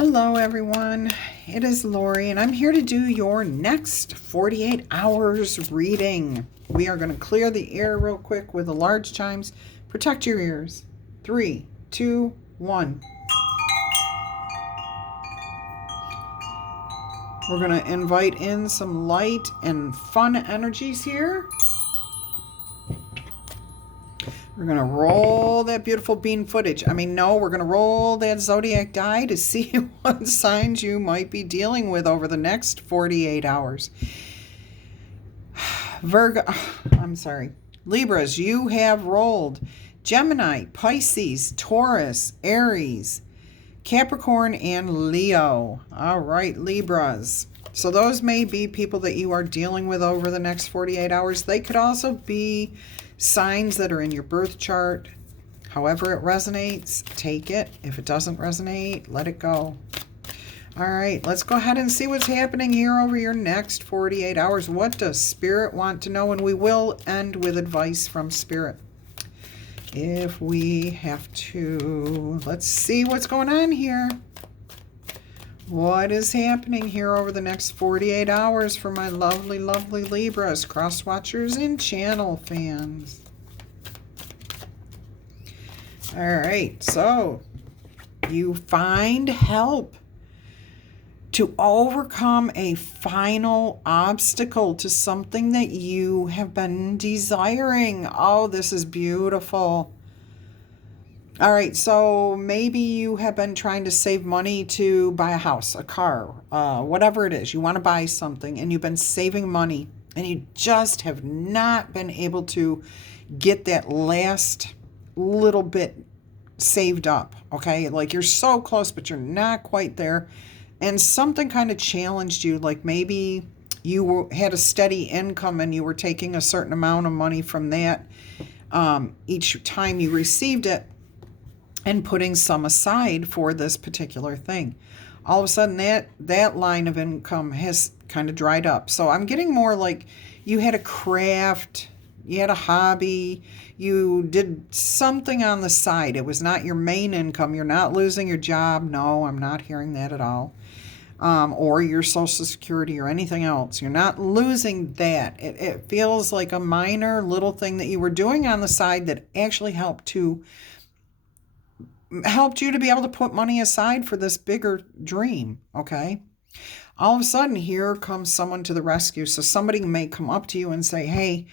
Hello, everyone. It is Laurie, and I'm here to do your next 48 hours reading. We are going to clear the air real quick with the large chimes. Protect your ears. 3, 2, 1. We're going to invite in some light and fun energies here. We're going to roll that beautiful bean footage. We're going to roll that zodiac die to see what signs you might be dealing with over the next 48 hours. Libras, you have rolled Gemini, Pisces, Taurus, Aries, Capricorn, and Leo. All right, Libras. So those may be people that you are dealing with over the next 48 hours. They could also be signs that are in your birth chart. However it resonates, take it. If it doesn't resonate, let it go. All right, let's go ahead and see what's happening here over your next 48 hours. What does Spirit want to know? And we will end with advice from Spirit if we have to. Let's see what's going on here. What is happening here over the next 48 hours for my lovely, lovely Libras, cross watchers, and channel fans? All right, so you find help to overcome a final obstacle to something that you have been desiring. Oh, this is beautiful. All right, so maybe you have been trying to save money to buy a house, a car, whatever it is. You want to buy something and you've been saving money and you just have not been able to get that last little bit saved up, okay? Like you're so close, but you're not quite there. And something kind of challenged you, like maybe you had a steady income and you were taking a certain amount of money from that each time you received it, and putting some aside for this particular thing. All of a sudden that line of income has kind of dried up. So I'm getting more like you had a craft, you had a hobby, you did something on the side. It was not your main income. You're not losing your job. No, I'm not hearing that at all. Or your Social Security or anything else. You're not losing that. It feels like a minor little thing that you were doing on the side that actually helped you to be able to put money aside for this bigger dream, okay? All of a sudden, here comes someone to the rescue. So somebody may come up to you and say, hey,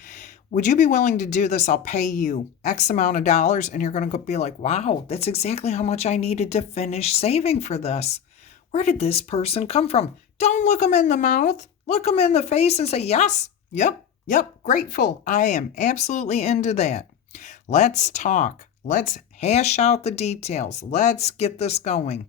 would you be willing to do this? I'll pay you X amount of dollars. And you're going to be like, wow, that's exactly how much I needed to finish saving for this. Where did this person come from? Don't look them in the mouth. Look them in the face and say, yes, yep, grateful. I am absolutely into that. Let's talk. Let's hash out the details. Let's get this going.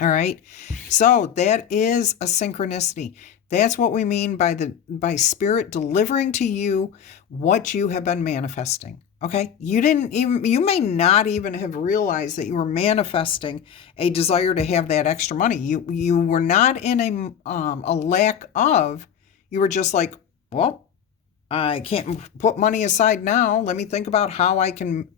All right. So that is a synchronicity. That's what we mean by Spirit delivering to you what you have been manifesting. Okay. You may not even have realized that you were manifesting a desire to have that extra money. You were not in a lack of, you were just like, well, I can't put money aside now. Let me think about how I can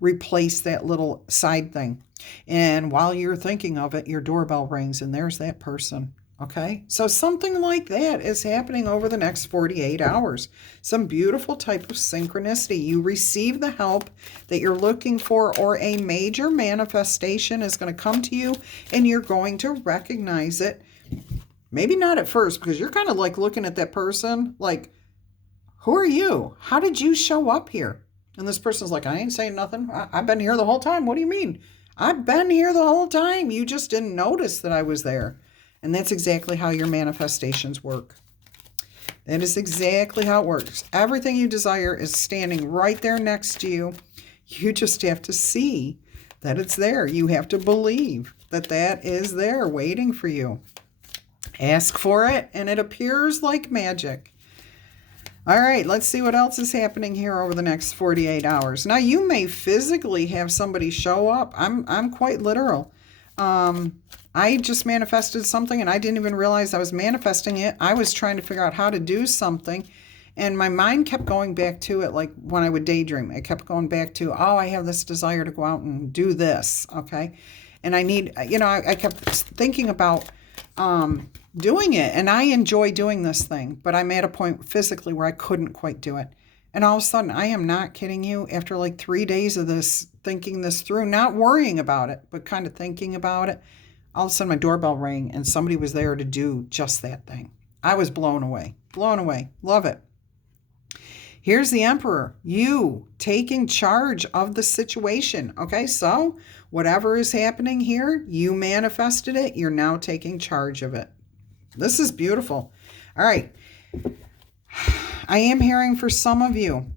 replace that little side thing. And while you're thinking of it, your doorbell rings and there's that person. Okay, so something like that is happening over the next 48 hours. Some beautiful type of synchronicity. You receive the help that you're looking for, or a major manifestation is going to come to you and you're going to recognize it. Maybe not at first, because you're kind of like looking at that person like, who are you? How did you show up here? And this person's like, I ain't saying nothing. I've been here the whole time. What do you mean? I've been here the whole time. You just didn't notice that I was there. And that's exactly how your manifestations work. That is exactly how it works. Everything you desire is standing right there next to you. You just have to see that it's there. You have to believe that that is there waiting for you. Ask for it, and it appears like magic. All right, let's see what else is happening here over the next 48 hours. Now, you may physically have somebody show up. I'm quite literal. I just manifested something and I didn't even realize I was manifesting it. I was trying to figure out how to do something and my mind kept going back to it. Like when I would daydream, it kept going back to, oh, I have this desire to go out and do this. Okay. And I need, I kept thinking about doing it. And I enjoy doing this thing. But I'm at a point physically where I couldn't quite do it. And all of a sudden, I am not kidding you, after like 3 days of this, thinking this through, not worrying about it, but kind of thinking about it, all of a sudden my doorbell rang and somebody was there to do just that thing. I was blown away. Blown away. Love it. Here's the Emperor. You taking charge of the situation. Okay, so whatever is happening here, you manifested it. You're now taking charge of it. This is beautiful. All right. I am hearing for some of you,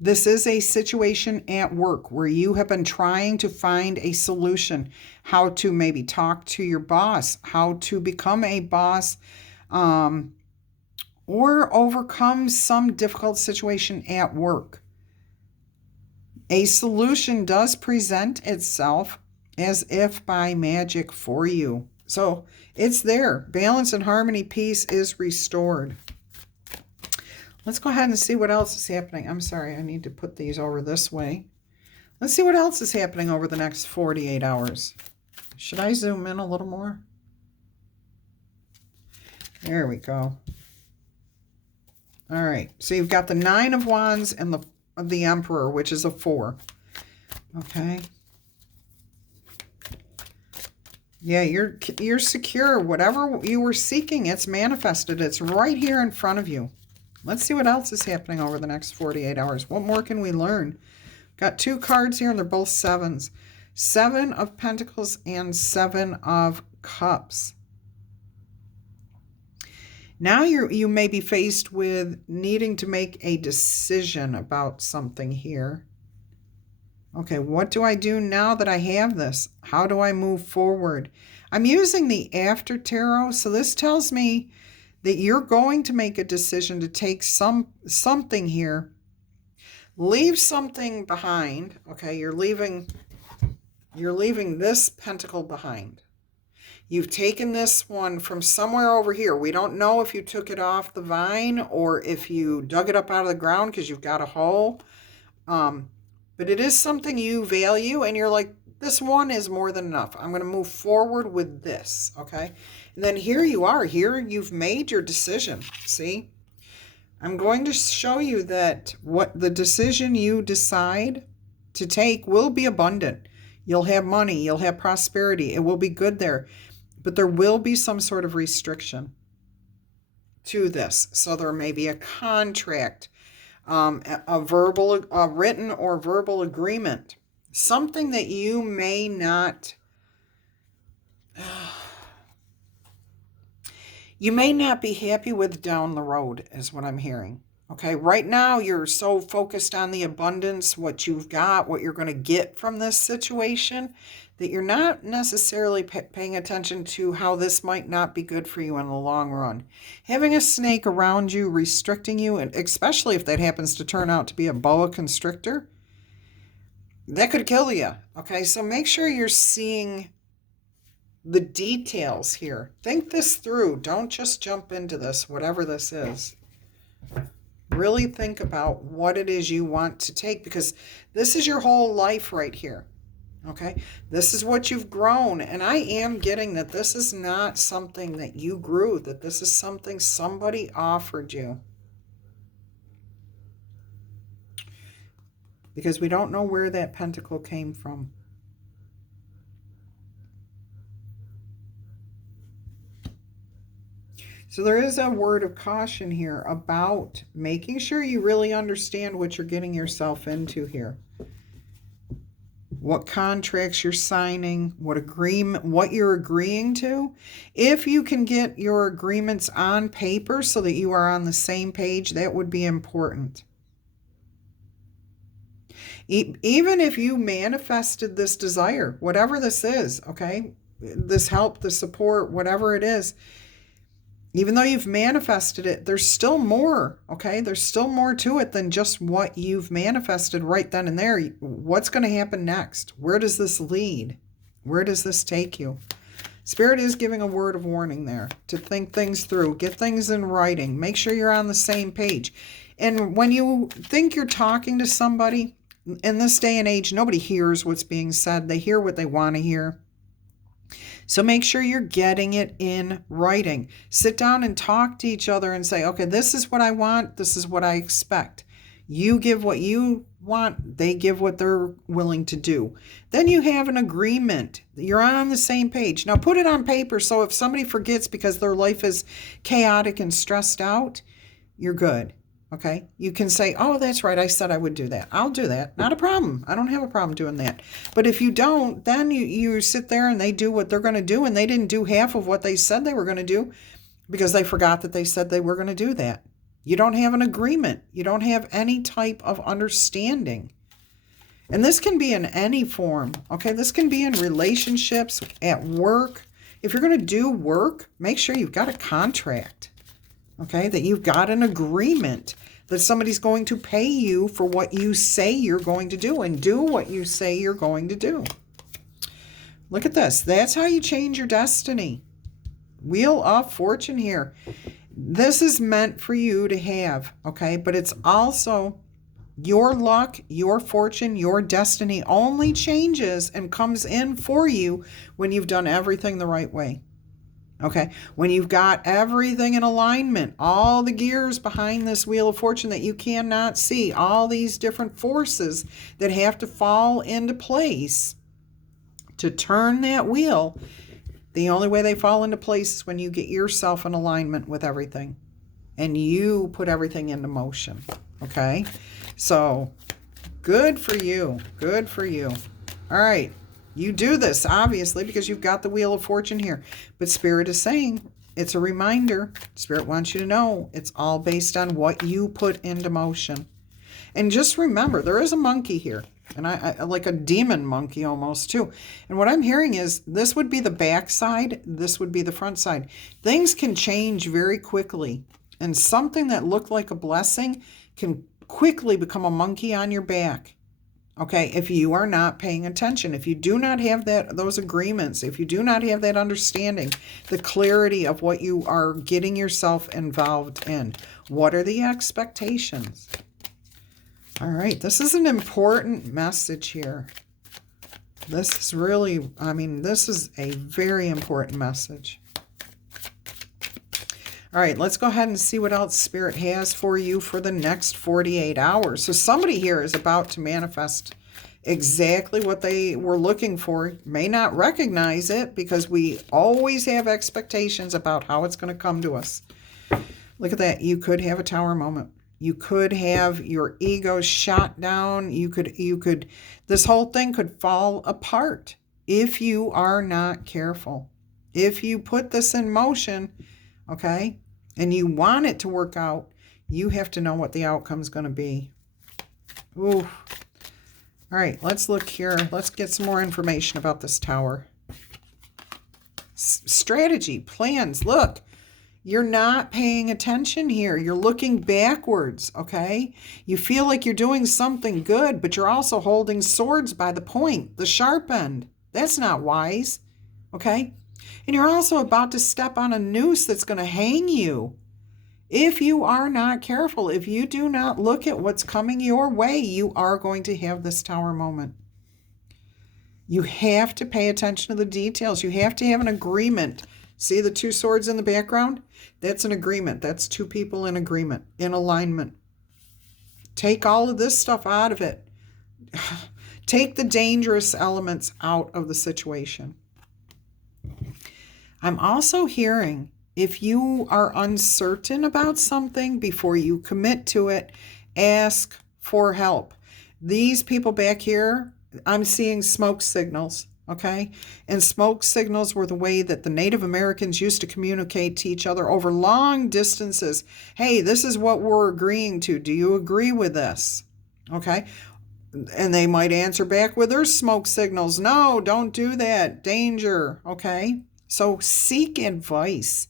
this is a situation at work where you have been trying to find a solution, how to maybe talk to your boss, how to become a boss, or overcome some difficult situation at work. A solution does present itself as if by magic for you. So it's there. Balance and harmony, peace is restored. Let's go ahead and see what else is happening. I'm sorry, I need to put these over this way. Let's see what else is happening over the next 48 hours. Should I zoom in a little more? There we go. All right, so you've got the Nine of Wands and the Emperor, which is a 4. Okay. Yeah, you're secure. Whatever you were seeking, it's manifested. It's right here in front of you. Let's see what else is happening over the next 48 hours. What more can we learn? Got 2 cards here, and they're both 7s. 7 of Pentacles and 7 of Cups. Now you may be faced with needing to make a decision about something here. Okay, what do I do now that I have this? How do I move forward? I'm using the After Tarot, so this tells me that you're going to make a decision to take something here. Leave something behind. Okay, you're leaving this pentacle behind. You've taken this one from somewhere over here. We don't know if you took it off the vine or if you dug it up out of the ground because you've got a hole. But it is something you value, and you're like, this one is more than enough. I'm going to move forward with this, okay? And then here you are. Here you've made your decision, see? I'm going to show you that what the decision you decide to take will be abundant. You'll have money. You'll have prosperity. It will be good there. But there will be some sort of restriction to this. So there may be a contract, a written or verbal agreement, something that you may not, you may not be happy with down the road, is what I'm hearing. Okay, right now you're so focused on the abundance, what you've got, what you're going to get from this situation, that you're not necessarily paying attention to how this might not be good for you in the long run. Having a snake around you, restricting you, and especially if that happens to turn out to be a boa constrictor, that could kill you. Okay, so make sure you're seeing the details here. Think this through. Don't just jump into this, whatever this is. Really think about what it is you want to take, because this is your whole life right here. Okay, this is what you've grown, and I am getting that this is not something that you grew, that this is something somebody offered you. Because we don't know where that pentacle came from. So there is a word of caution here about making sure you really understand what you're getting yourself into here. What contracts you're signing, what you're agreeing to. If you can get your agreements on paper so that you are on the same page, that would be important. Even if you manifested this desire, whatever this is, okay, this help, the support, whatever it is, even though you've manifested it, there's still more, okay? There's still more to it than just what you've manifested right then and there. What's going to happen next? Where does this lead? Where does this take you? Spirit is giving a word of warning there to think things through, get things in writing, make sure you're on the same page. And when you think you're talking to somebody, in this day and age, nobody hears what's being said. They hear what they want to hear. So make sure you're getting it in writing. Sit down and talk to each other and say, okay, this is what I want. This is what I expect. You give what you want. They give what they're willing to do. Then you have an agreement. You're on the same page. Now put it on paper so if somebody forgets because their life is chaotic and stressed out, you're good. Okay, you can say, oh, that's right, I said I would do that. I'll do that. Not a problem. I don't have a problem doing that. But if you don't, then you sit there and they do what they're going to do, and they didn't do half of what they said they were going to do because they forgot that they said they were going to do that. You don't have an agreement. You don't have any type of understanding. And this can be in any form, okay? This can be in relationships, at work. If you're going to do work, make sure you've got a contract. Okay, that you've got an agreement that somebody's going to pay you for what you say you're going to do and do what you say you're going to do. Look at this. That's how you change your destiny. Wheel of Fortune here. This is meant for you to have, okay? But it's also your luck, your fortune, your destiny only changes and comes in for you when you've done everything the right way. Okay, when you've got everything in alignment, all the gears behind this Wheel of Fortune that you cannot see, all these different forces that have to fall into place to turn that wheel, the only way they fall into place is when you get yourself in alignment with everything and you put everything into motion. Okay, so good for you. Good for you. All right. You do this, obviously, because you've got the Wheel of Fortune here. But Spirit is saying, it's a reminder. Spirit wants you to know it's all based on what you put into motion. And just remember, there is a monkey here. And I like a demon monkey almost, too. And what I'm hearing is this would be the back side. This would be the front side. Things can change very quickly. And something that looked like a blessing can quickly become a monkey on your back. Okay, if you are not paying attention, if you do not have those agreements, if you do not have that understanding, the clarity of what you are getting yourself involved in, what are the expectations? All right, this is an important message here. This is really, this is a very important message. All right, let's go ahead and see what else Spirit has for you for the next 48 hours. So somebody here is about to manifest exactly what they were looking for. May not recognize it because we always have expectations about how it's going to come to us. Look at that. You could have a tower moment. You could have your ego shot down. You could, this whole thing could fall apart if you are not careful. If you put this in motion, okay, and you want it to work out, you have to know what the outcome is going to be. Ooh. All right, let's look here. Let's get some more information about this tower. Strategy, plans. Look, you're not paying attention here. You're looking backwards, okay? You feel like you're doing something good, but you're also holding swords by the point, the sharp end. That's not wise, okay? And you're also about to step on a noose that's going to hang you. If you are not careful, if you do not look at what's coming your way, you are going to have this tower moment. You have to pay attention to the details. You have to have an agreement. See the two swords in the background? That's an agreement. That's two people in agreement, in alignment. Take all of this stuff out of it. Take the dangerous elements out of the situation. I'm also hearing, if you are uncertain about something before you commit to it, ask for help. These people back here, I'm seeing smoke signals, okay? And smoke signals were the way that the Native Americans used to communicate to each other over long distances. Hey, this is what we're agreeing to. Do you agree with this? Okay? And they might answer back with their smoke signals. No, don't do that. Danger, okay? So seek advice.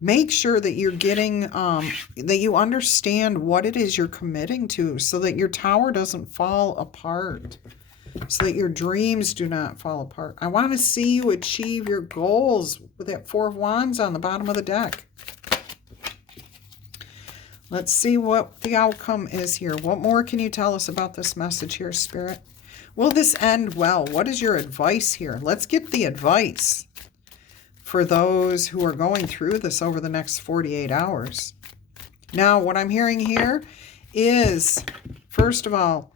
Make sure that you're getting, that you understand what it is you're committing to so that your tower doesn't fall apart, so that your dreams do not fall apart. I want to see you achieve your goals with that Four of Wands on the bottom of the deck. Let's see what the outcome is here. What more can you tell us about this message here, Spirit? Will this end well? What is your advice here? Let's get the advice for those who are going through this over the next 48 hours. Now, what I'm hearing here is, first of all,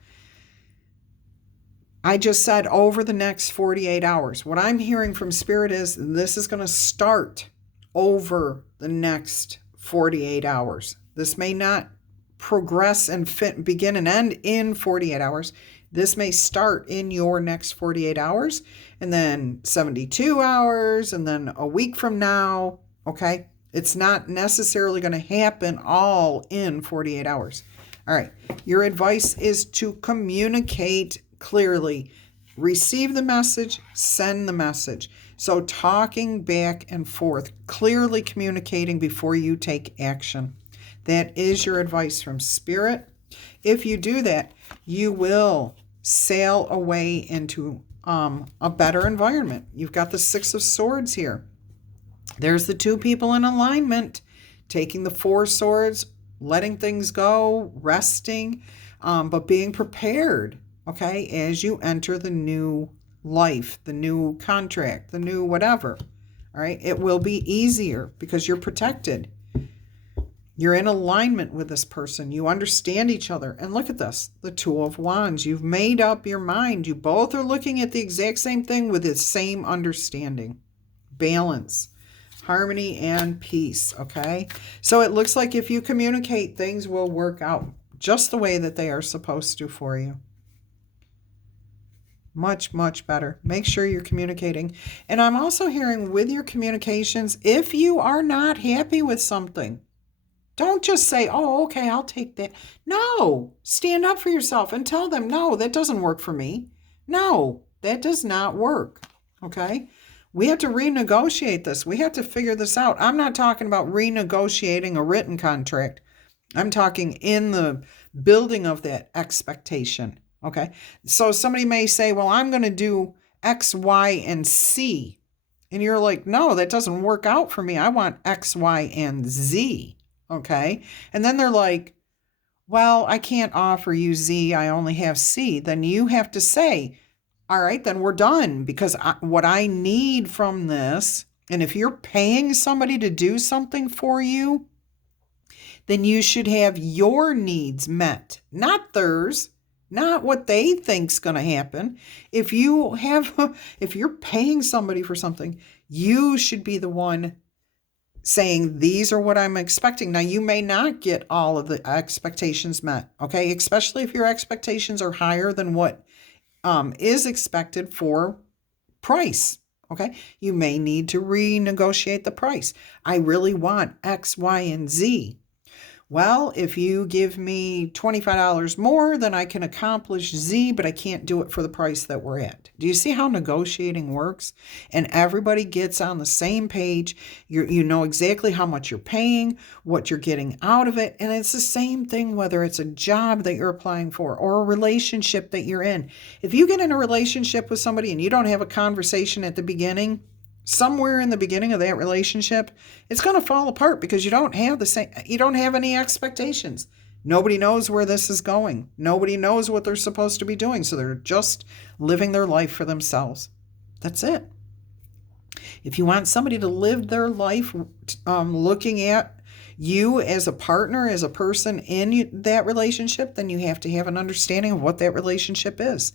I just said over the next 48 hours. What I'm hearing from Spirit is this is going to start over the next 48 hours. This may not progress and begin and end in 48 hours. This may start in your next 48 hours and then 72 hours and then a week from now, okay? It's not necessarily going to happen all in 48 hours. All right, your advice is to communicate clearly. Receive the message, send the message. So talking back and forth, clearly communicating before you take action. That is your advice from Spirit. If you do that, you will sail away into a better environment. You've got the Six of Swords here. There's the two people in alignment, taking the Four Swords, letting things go, resting, but being prepared, okay, as you enter the new life, the new contract, the new whatever. All right, it will be easier because you're protected. You're in alignment with this person. You understand each other. And look at this, the Two of Wands. You've made up your mind. You both are looking at the exact same thing with the same understanding. Balance, harmony, and peace, okay? So it looks like if you communicate, things will work out just the way that they are supposed to for you. Much, much better. Make sure you're communicating. And I'm also hearing with your communications, if you are not happy with something, don't just say, oh, okay, I'll take that. No, stand up for yourself and tell them, no, that doesn't work for me. No, that does not work. Okay? We have to renegotiate this. We have to figure this out. I'm not talking about renegotiating a written contract. I'm talking in the building of that expectation. Okay? So somebody may say, well, I'm going to do X, Y, and C. And you're like, no, that doesn't work out for me. I want X, Y, and Z. Okay. And then they're like, well, I can't offer you Z. I only have C. Then you have to say, all right, then we're done, because what I need from this, and if you're paying somebody to do something for you, then you should have your needs met, not theirs, not what they think's going to happen. If you're paying somebody for something, you should be the one saying, these are what I'm expecting. Now, you may not get all of the expectations met, okay? Especially if your expectations are higher than what is expected for price, okay? You may need to renegotiate the price. I really want X, Y, and Z. Well, if you give me $25 more, then I can accomplish Z, but I can't do it for the price that we're at. Do you see how negotiating works? And everybody gets on the same page. You know exactly how much you're paying, what you're getting out of it. And it's the same thing whether it's a job that you're applying for or a relationship that you're in. If you get in a relationship with somebody and you don't have a conversation at the beginning, somewhere in the beginning of that relationship, it's going to fall apart because you don't have any expectations. Nobody knows where this is going. Nobody knows what they're supposed to be doing. So they're just living their life for themselves. That's it. If you want somebody to live their life looking at you as a partner, as a person in that relationship, then you have to have an understanding of what that relationship is.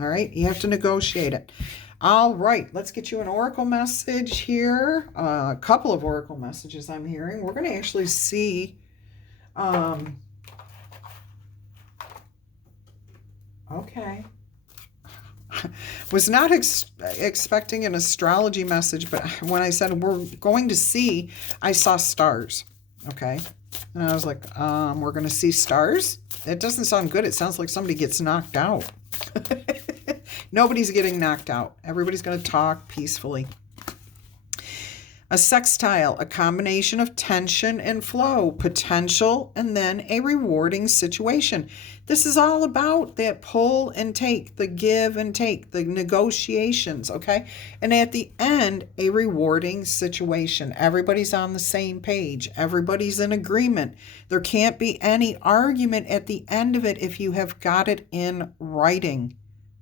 All right? You have to negotiate it. All right, let's get you an oracle message here. A couple of oracle messages I'm hearing. We're going to actually see. Okay. Was not expecting an astrology message, but when I said we're going to see, I saw stars. Okay. And I was like, we're going to see stars? It doesn't sound good. It sounds like somebody gets knocked out. Nobody's getting knocked out. Everybody's going to talk peacefully. A sextile, a combination of tension and flow, potential, and then a rewarding situation. This is all about that pull and take, the give and take, the negotiations, okay? And at the end, a rewarding situation. Everybody's on the same page. Everybody's in agreement. There can't be any argument at the end of it if you have got it in writing,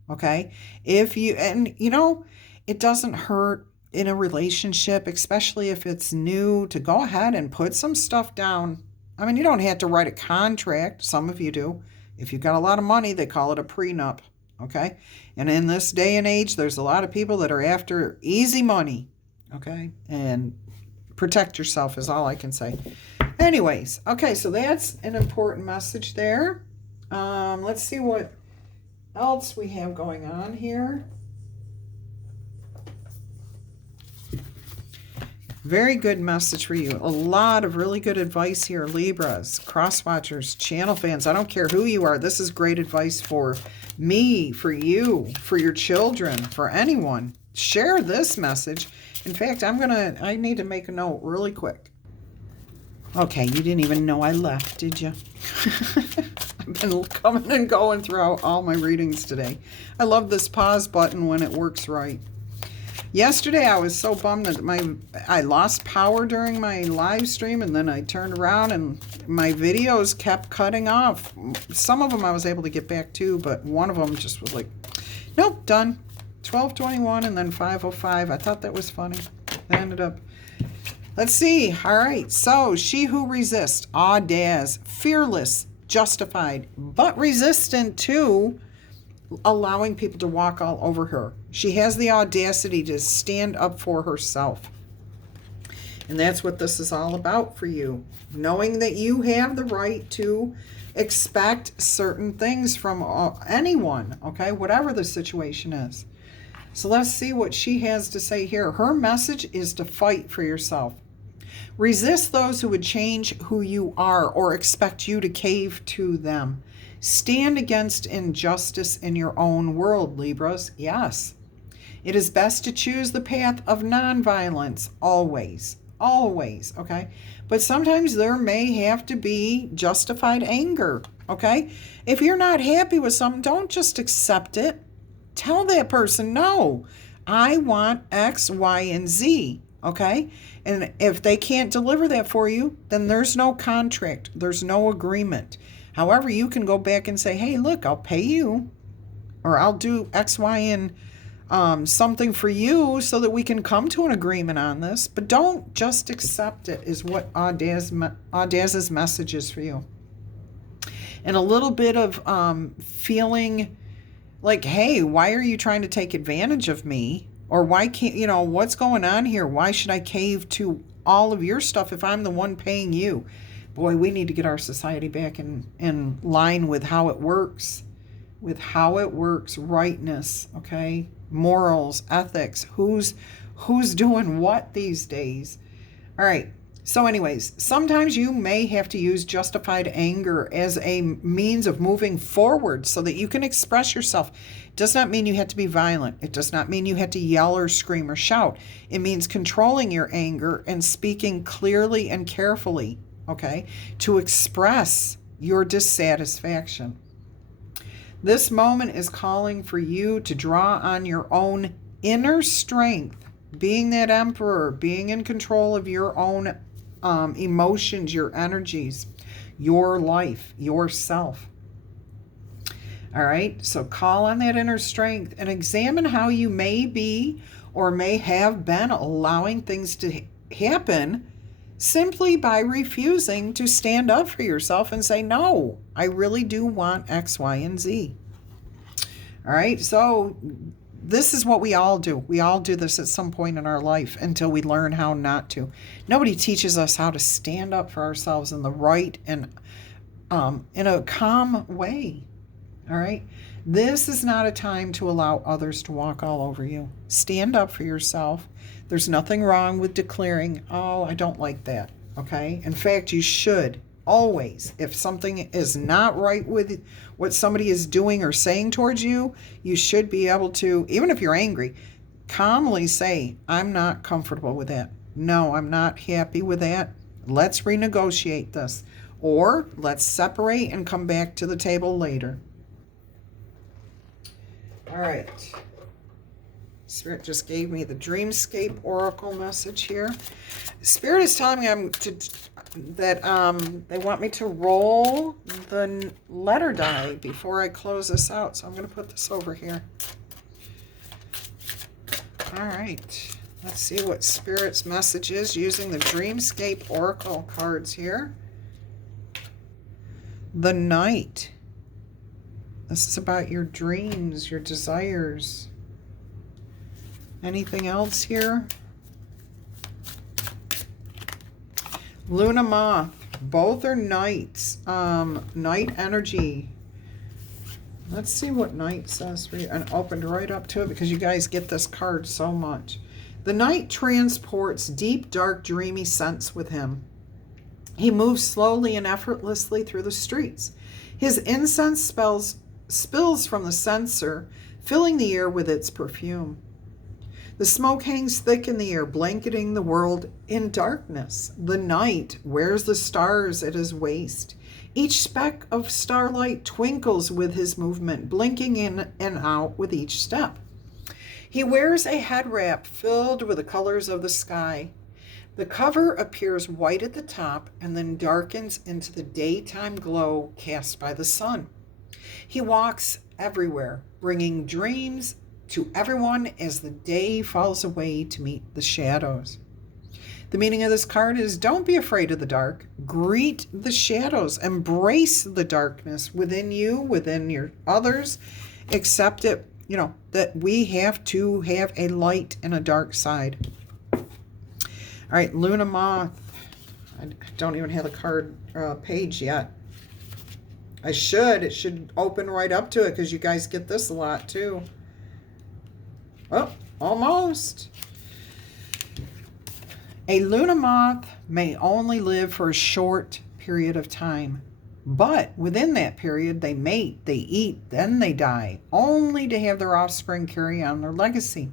okay? It doesn't hurt in a relationship, especially if it's new, to go ahead and put some stuff down. I mean, you don't have to write a contract. Some of you do. If you've got a lot of money, they call it a prenup, okay? And in this day and age, there's a lot of people that are after easy money, okay? And protect yourself is all I can say. Anyways, okay, so that's an important message there. Let's see what else we have going on here. Very good message for you. A lot of really good advice here, Libras, cross-watchers, channel fans. I don't care who you are. This is great advice for me, for you, for your children, for anyone. Share this message. In fact, I need to make a note really quick. Okay, you didn't even know I left, did you? I've been coming and going throughout all my readings today. I love this pause button when it works right. Yesterday, I was so bummed that I lost power during my live stream, and then I turned around and my videos kept cutting off. Some of them I was able to get back to, but one of them just was like, nope, done. 12:21 and then 5:05. I thought that was funny. I ended up. Let's see. All right. So, she who resists, audacious, fearless, justified, but resistant to allowing people to walk all over her. She has the audacity to stand up for herself. And that's what this is all about for you. Knowing that you have the right to expect certain things from anyone, okay? Whatever the situation is. So let's see what she has to say here. Her message is to fight for yourself. Resist those who would change who you are or expect you to cave to them. Stand against injustice in your own world, Libras. Yes. It is best to choose the path of nonviolence, always. Always, okay? But sometimes there may have to be justified anger, okay? If you're not happy with something, don't just accept it. Tell that person, no, I want X, Y, and Z, okay? And if they can't deliver that for you, then there's no contract. There's no agreement. However, you can go back and say, hey, look, I'll pay you, or I'll do X, Y, and something for you so that we can come to an agreement on this. But don't just accept it, is what Audaz's message is for you. And a little bit of feeling like, hey, why are you trying to take advantage of me? Or why can't, what's going on here? Why should I cave to all of your stuff if I'm the one paying you? Boy, we need to get our society back in line with how it works. With how it works, rightness, okay? Morals, ethics, who's doing what these days. All right. So anyways, sometimes you may have to use justified anger as a means of moving forward so that you can express yourself. It does not mean you have to be violent. It does not mean you have to yell or scream or shout. It means controlling your anger and speaking clearly and carefully, okay, to express your dissatisfaction. This moment is calling for you to draw on your own inner strength, being that emperor, being in control of your own emotions, your energies, your life, yourself. All right, so call on that inner strength and examine how you may be or may have been allowing things to happen simply by refusing to stand up for yourself and say, no, I really do want X, Y, and Z. All right, so this is what we all do. We all do this at some point in our life until we learn how not to. Nobody teaches us how to stand up for ourselves in the right and in a calm way. All right, this is not a time to allow others to walk all over you. Stand up for yourself. There's nothing wrong with declaring, oh, I don't like that, okay? In fact, you should always, if something is not right with what somebody is doing or saying towards you, you should be able to, even if you're angry, calmly say, I'm not comfortable with that. No, I'm not happy with that. Let's renegotiate this. Or let's separate and come back to the table later. All right. Spirit just gave me the Dreamscape Oracle message here. Spirit is telling me that they want me to roll the letter die before I close this out. So I'm going to put this over here. All right. Let's see what Spirit's message is using the Dreamscape Oracle cards here. The Knight. This is about your dreams, your desires. Anything else here? Luna Moth. Both are knights. Knight energy. Let's see what Knight says for you. And opened right up to it because you guys get this card so much. The Knight transports deep, dark, dreamy scents with him. He moves slowly and effortlessly through the streets. His incense spills from the censer, filling the air with its perfume. The smoke hangs thick in the air, blanketing the world in darkness. The Knight wears the stars at his waist. Each speck of starlight twinkles with his movement, blinking in and out with each step. He wears a head wrap filled with the colors of the sky. The cover appears white at the top and then darkens into the daytime glow cast by the sun. He walks everywhere, bringing dreams to everyone as the day falls away to meet the shadows. The meaning of this card is don't be afraid of the dark. Greet the shadows. Embrace the darkness within you, within your others. Accept it, that we have to have a light and a dark side. All right, Luna Moth. I don't even have the card page yet. I should. It should open right up to it because you guys get this a lot too. Oh, almost. A Luna Moth may only live for a short period of time, but within that period they mate, they eat, then they die, only to have their offspring carry on their legacy.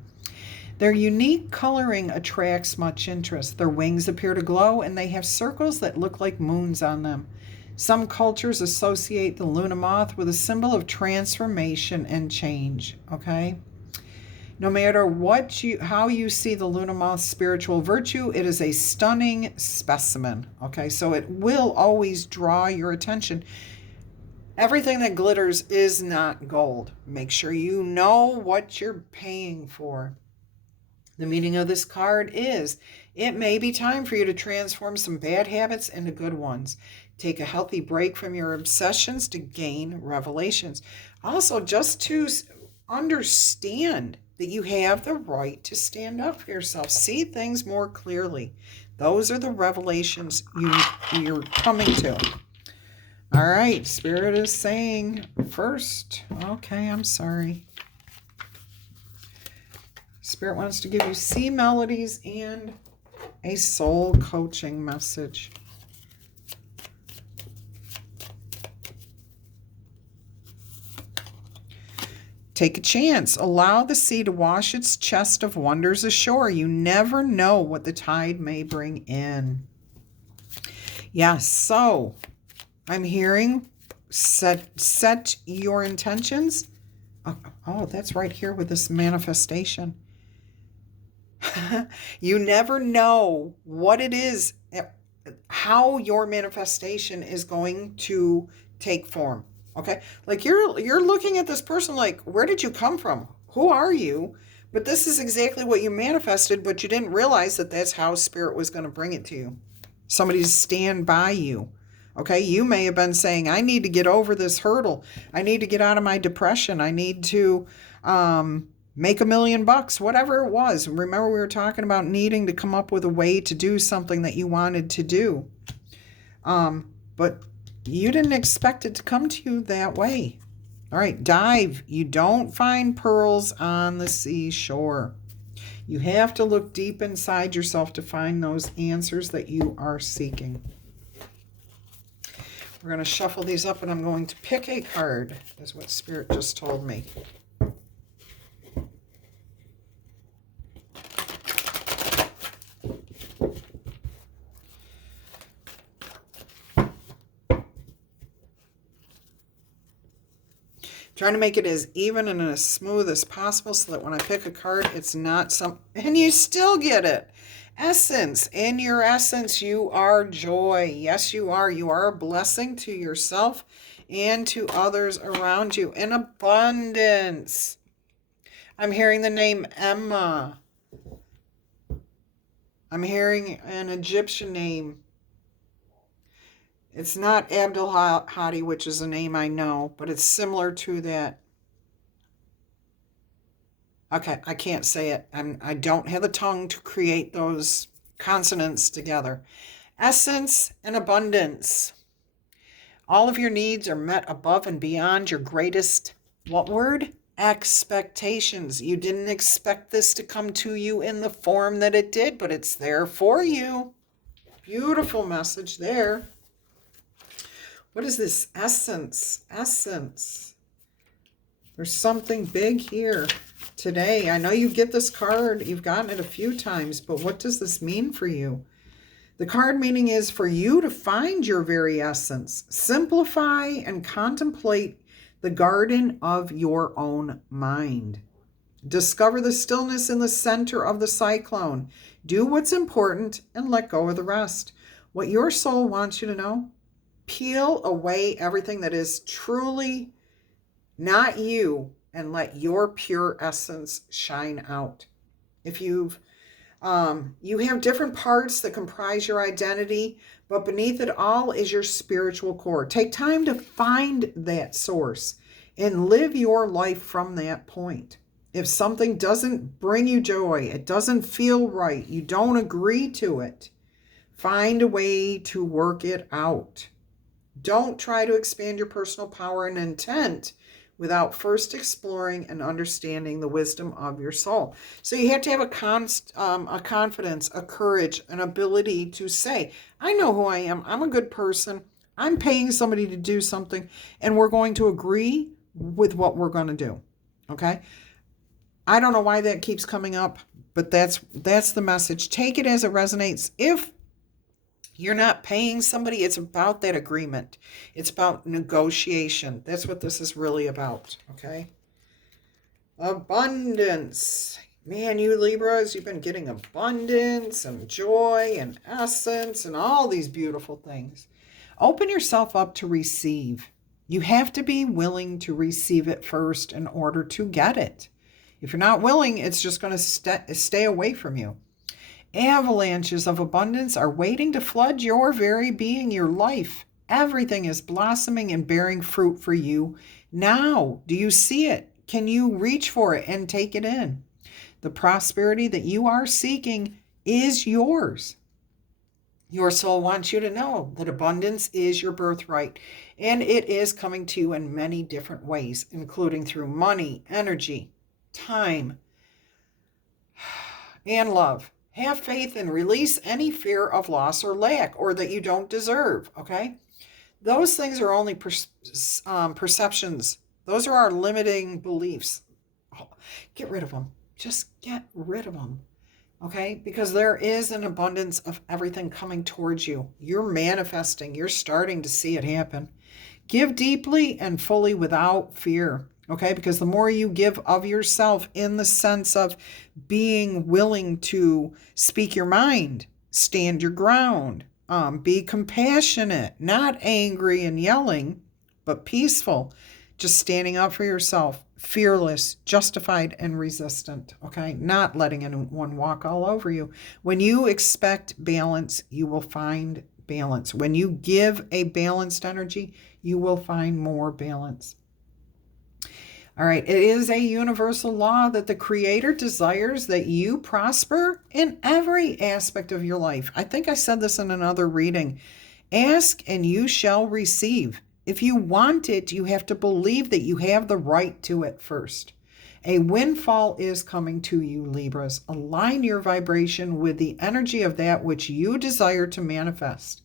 Their unique coloring attracts much interest. Their wings appear to glow, and they have circles that look like moons on them. Some cultures associate the Luna Moth with a symbol of transformation and change, okay? No matter how you see the Luna Moth's spiritual virtue, it is a stunning specimen, okay? So it will always draw your attention. Everything that glitters is not gold. Make sure you know what you're paying for. The meaning of this card is it may be time for you to transform some bad habits into good ones. Take a healthy break from your obsessions to gain revelations. Also, just to understand that you have the right to stand up for yourself. See things more clearly. Those are the revelations you're coming to. All right, Spirit is saying first. Okay, I'm sorry. Spirit wants to give you sea melodies and a soul coaching message. Take a chance. Allow the sea to wash its chest of wonders ashore. You never know what the tide may bring in. Yes, so I'm hearing set your intentions. Oh, that's right here with this manifestation. You never know what it is, how your manifestation is going to take form. Okay, like you're looking at this person like, where did you come from? Who are you? But this is exactly what you manifested, but you didn't realize that that's how Spirit was going to bring it to you. Somebody to stand by you. Okay, you may have been saying, I need to get over this hurdle. I need to get out of my depression. I need to make $1 million, whatever it was. Remember, we were talking about needing to come up with a way to do something that you wanted to do. But you didn't expect it to come to you that way. All right, dive. You don't find pearls on the seashore. You have to look deep inside yourself to find those answers that you are seeking. We're going to shuffle these up, and I'm going to pick a card. That's what Spirit just told me. Trying to make it as even and as smooth as possible so that when I pick a card, it's not some... And you still get it. Essence. In your essence, you are joy. Yes, you are. You are a blessing to yourself and to others around you. In abundance. I'm hearing the name Emma. I'm hearing an Egyptian name. It's not Abdul Hadi, which is a name I know, but it's similar to that. Okay, I can't say it. I don't have the tongue to create those consonants together. Essence and abundance. All of your needs are met above and beyond your greatest, what word? Expectations. You didn't expect this to come to you in the form that it did, but it's there for you. Beautiful message there. What is this? Essence. Essence. There's something big here today. I know you get this card. You've gotten it a few times, but what does this mean for you? The card meaning is for you to find your very essence. Simplify and contemplate the garden of your own mind. Discover the stillness in the center of the cyclone. Do what's important and let go of the rest. What your soul wants you to know, peel away everything that is truly not you and let your pure essence shine out. If you have different parts that comprise your identity, but beneath it all is your spiritual core. Take time to find that source and live your life from that point. If something doesn't bring you joy, it doesn't feel right, you don't agree to it, find a way to work it out. Don't try to expand your personal power and intent without first exploring and understanding the wisdom of your soul. So you have to have a confidence, a courage, an ability to say, I know who I am. I'm a good person. I'm paying somebody to do something, and we're going to agree with what we're going to do. Okay? I don't know why that keeps coming up, but that's the message. Take it as it resonates. If you're not paying somebody, it's about that agreement. It's about negotiation. That's what this is really about, okay? Abundance. Man, you Libras, you've been getting abundance and joy and essence and all these beautiful things. Open yourself up to receive. You have to be willing to receive it first in order to get it. If you're not willing, it's just going to stay away from you. Avalanches of abundance are waiting to flood your very being, your life. Everything is blossoming and bearing fruit for you now. Do you see it? Can you reach for it and take it in? The prosperity that you are seeking is yours. Your soul wants you to know that abundance is your birthright, and it is coming to you in many different ways, including through money, energy, time, and love. Have faith and release any fear of loss or lack or that you don't deserve, okay? Those things are only perceptions. Those are our limiting beliefs. Get rid of them. Just get rid of them, okay? Because there is an abundance of everything coming towards you. You're manifesting. You're starting to see it happen. Give deeply and fully without fear. Okay, because the more you give of yourself in the sense of being willing to speak your mind, stand your ground, be compassionate, not angry and yelling, but peaceful, just standing up for yourself, fearless, justified, and resistant, okay, not letting anyone walk all over you. When you expect balance, you will find balance. When you give a balanced energy, you will find more balance. All right, it is a universal law that the Creator desires that you prosper in every aspect of your life. I think I said this in another reading. Ask and you shall receive. If you want it, you have to believe that you have the right to it first. A windfall is coming to you, Libras. Align your vibration with the energy of that which you desire to manifest.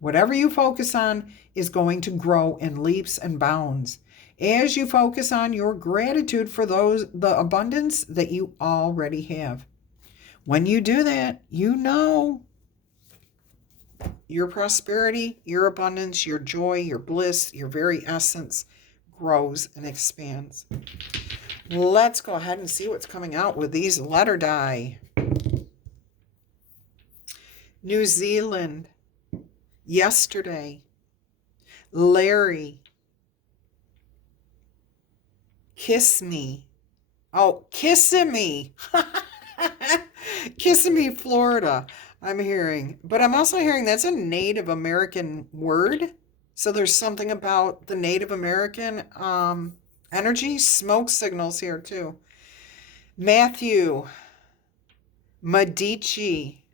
Whatever you focus on is going to grow in leaps and bounds. As you focus on your gratitude for the abundance that you already have. When you do that, you know your prosperity, your abundance, your joy, your bliss, your very essence grows and expands. Let's go ahead and see what's coming out with these letter die. New Zealand, yesterday, Larry, kiss me. Oh, Kissimmee. Kissimmee, Florida, I'm hearing. But I'm also hearing that's a Native American word. So there's something about the Native American energy. Smoke signals here too. Matthew, Medici,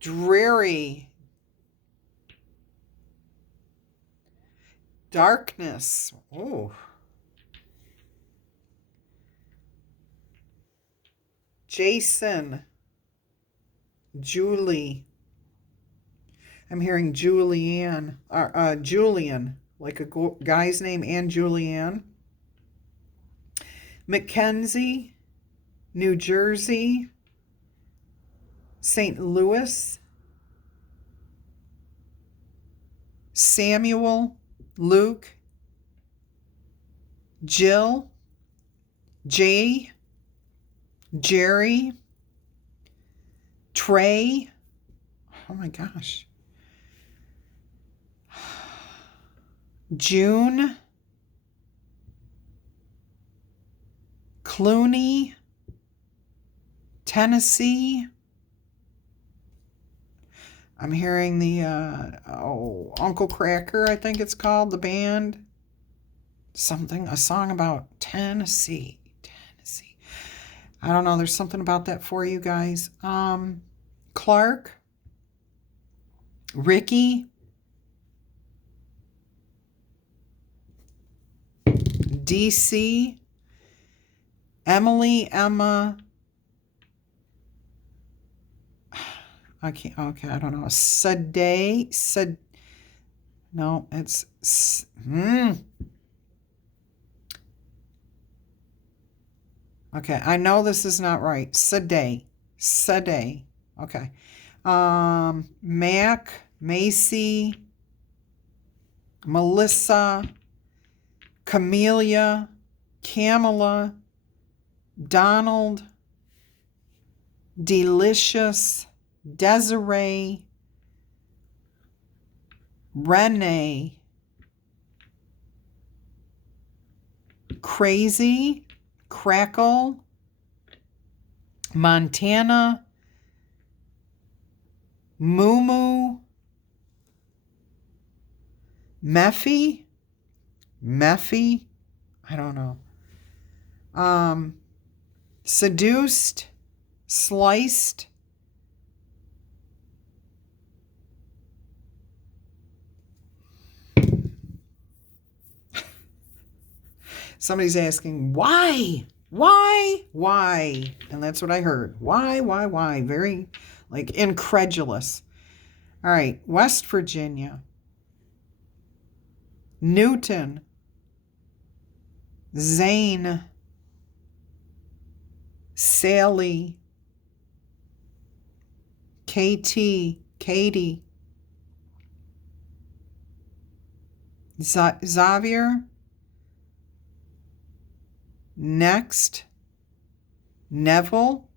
dreary, darkness. Oh. Jason, Julie. I'm hearing Julianne, Julian, like a guy's name, and Julianne. Mackenzie, New Jersey, St. Louis, Samuel, Luke, Jill, Jay, Jerry, Trey. Oh my gosh. June, Clooney, Tennessee. I'm hearing the Uncle Cracker, I think it's called, the band. A song about Tennessee. I don't know, there's something about that for you guys. Clark, Ricky, DC, Emily, Emma. Okay, I don't know. No, it's Okay, I know this is not right. Sade. Okay. Mac, Macy, Melissa, Camellia, Camilla, Donald, Delicious, Desiree, Renee, Crazy, Crackle, Montana, Moo, Meffy, I don't know. Seduced, Sliced, somebody's asking, why? And that's what I heard. Why? Very, like, incredulous. All right, West Virginia. Newton. Zane. Sally. Katie. Xavier. Next, Neville,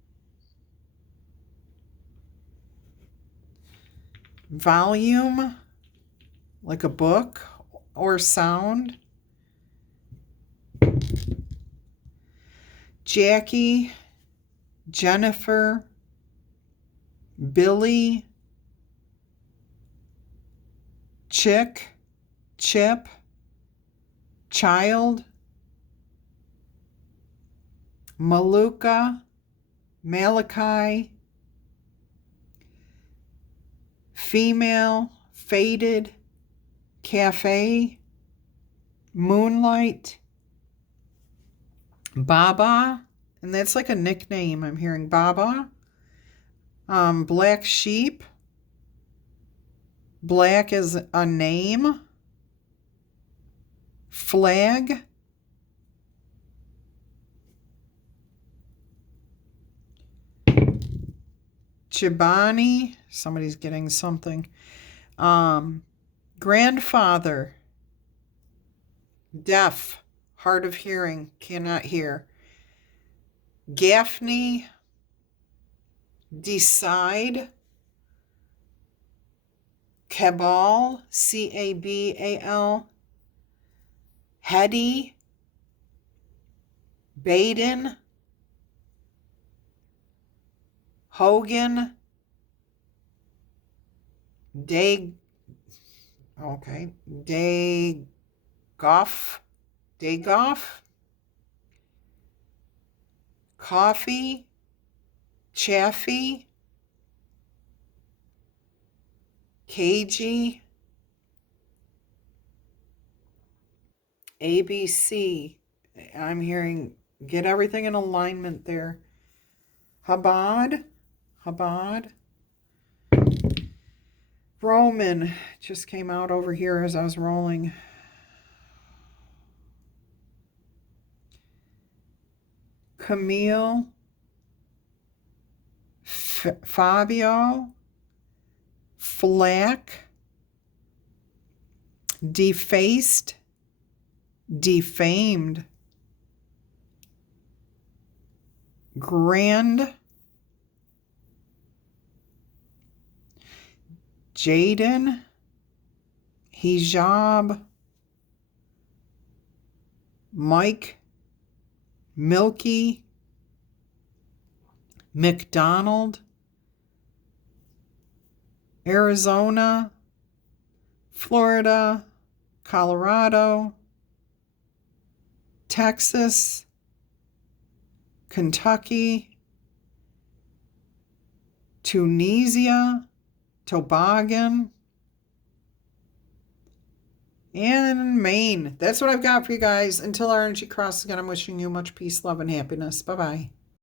volume, like a book or sound, Jackie, Jennifer, Billy, Chip, Child, Maluka, Malachi, Female, Faded, Cafe, Moonlight, Baba, and that's like a nickname. I'm hearing Baba. Black Sheep. Black is a name. Flag. Chibani. Somebody's getting something. Grandfather. Deaf, hard of hearing, cannot hear. Gaffney, decide. Cabal, Cabal. Heady, Baden, Hogan, Day, okay, Dagoff, Coffee, Chaffee, Cagey, ABC. I'm hearing, get everything in alignment there. Habad, Roman just came out over here as I was rolling. Camille, Fabio, Flack, defaced, defamed, grand, Jaden, hijab, Mike, Milky, McDonald, Arizona, Florida, Colorado, Texas, Kentucky, Tunisia, Toboggan, and Maine. That's what I've got for you guys. Until our energy crosses again, I'm wishing you much peace, love, and happiness. Bye-bye.